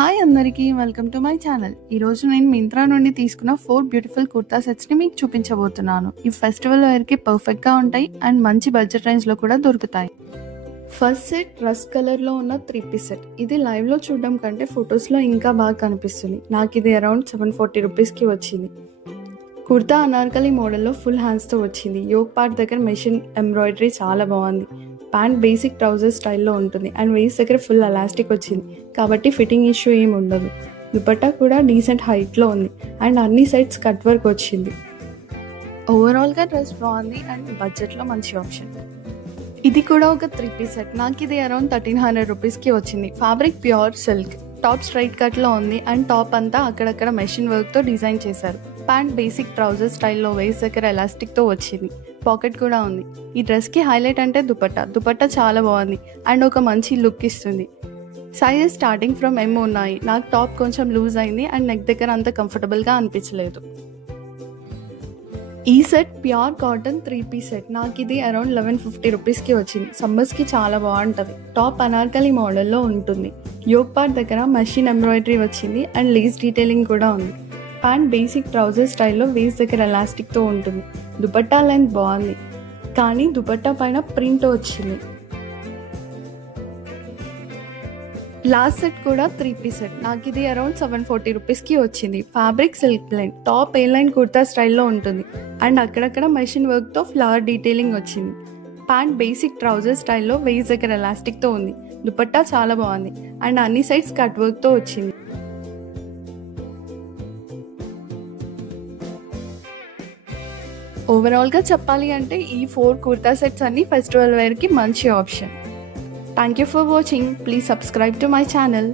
Hi అందరికీ, welcome to my channel. ఈరోజు నేను మింత్రా నుండి తీసుకున్న 4 బ్యూటిఫుల్ కుర్తా సెట్స్ని మీకు చూపించబోతున్నాను. ఈ ఫెస్టివల్ వేర్కి పర్ఫెక్ట్గా ఉంటాయి అండ్ మంచి బడ్జెట్ రేంజ్లో కూడా దొరుకుతాయి. ఫస్ట్ సెట్ రస్ట్ కలర్లో ఉన్న 3 పీస్ సెట్. ఇది లైవ్లో చూడడం కంటే ఫొటోస్లో ఇంకా బాగా కనిపిస్తుంది. నాకు ఇది అరౌండ్ 740 రూపీస్కి వచ్చింది. కుర్తా అనార్కలి మోడల్లో ఫుల్ హ్యాండ్స్తో వచ్చింది. యోక్ పార్ట్ దగ్గర మెషిన్ ఎంబ్రాయిడరీ చాలా బాగుంది. ప్యాంట్ బేసిక్ ట్రౌజర్ స్టైల్లో ఉంటుంది అండ్ వేస్ట్ దగ్గర ఫుల్ ఎలాస్టిక్ వచ్చింది కాబట్టి ఫిట్టింగ్ ఇష్యూ ఏమి ఉండదు. దుపట్టా కూడా డీసెంట్ హైట్లో ఉంది అండ్ అన్ని సైడ్స్ కట్ వర్క్ వచ్చింది. ఓవరాల్గా డ్రెస్ బాగుంది అండ్ బడ్జెట్లో మంచి ఆప్షన్. ఇది కూడా ఒక 3 పీస్ సెట్. నాకు ఇది అరౌండ్ 1300 రూపీస్కి వచ్చింది. Fabric pure silk, top straight కట్లో ఉంది అండ్ టాప్ అంతా అక్కడక్కడ మెషిన్ వర్క్తో డిజైన్ చేశారు. ప్యాంట్ బేసిక్ ట్రౌజర్ స్టైల్లో వేస్ట్ దగ్గర ఎలాస్టిక్తో వచ్చింది. పాకెట్ కూడా ఉంది. ఈ డ్రెస్కి హైలైట్ అంటే దుపట్టా చాలా బాగుంది అండ్ ఒక మంచి లుక్ ఇస్తుంది. సైజెస్ స్టార్టింగ్ ఫ్రమ్ M ఉన్నాయి. నాకు టాప్ కొంచెం లూజ్ అయింది అండ్ నెక్ దగ్గర అంత కంఫర్టబుల్గా అనిపించలేదు. ఈ set pure cotton 3 piece set. నాకు ఇది అరౌండ్ 1150 రూపీస్కి వచ్చింది. సమ్మర్స్కి చాలా బాగుంటుంది. టాప్ అనార్కలి మోడల్లో ఉంటుంది. యోక్ పార్ట్ దగ్గర మెషిన్ ఎంబ్రాయిడరీ వచ్చింది అండ్ లేస్ డీటెయిలింగ్ కూడా ఉంది. ప్యాంట్ బేసిక్ ట్రౌజర్ స్టైల్లో వేస్ట్ దగ్గర ఎలాస్టిక్తో ఉంటుంది. దుపట్టా లెంత్ బాగుంది కానీ దుపట్టా పైన ప్రింట్ వచ్చింది. లాస్ట్ సెట్ కూడా 3 పీస్ సెట్. నాకు ఇది అరౌండ్ 740 రూపీస్కి వచ్చింది. ఫ్యాబ్రిక్ సిల్క్ ప్లెయిన్, టాప్ ఏ లైన్ కుర్తా స్టైల్లో ఉంటుంది అండ్ అక్కడక్కడ మెషిన్ వర్క్తో ఫ్లవర్ డీటెయిలింగ్ వచ్చింది. ప్యాంట్ బేసిక్ ట్రౌజర్ స్టైల్లో వేస్ట్ దగ్గర ఎలాస్టిక్తో ఉంది. దుపట్టా చాలా బాగుంది అండ్ అన్ని సైడ్స్ కట్ వర్క్తో వచ్చింది. ఓవరాల్గా చెప్పాలి అంటే ఈ 4 కుర్తా సెట్స్ అన్ని ఫెస్టివల్ వేర్కి మంచి option. Thank you for watching. Please subscribe to my channel.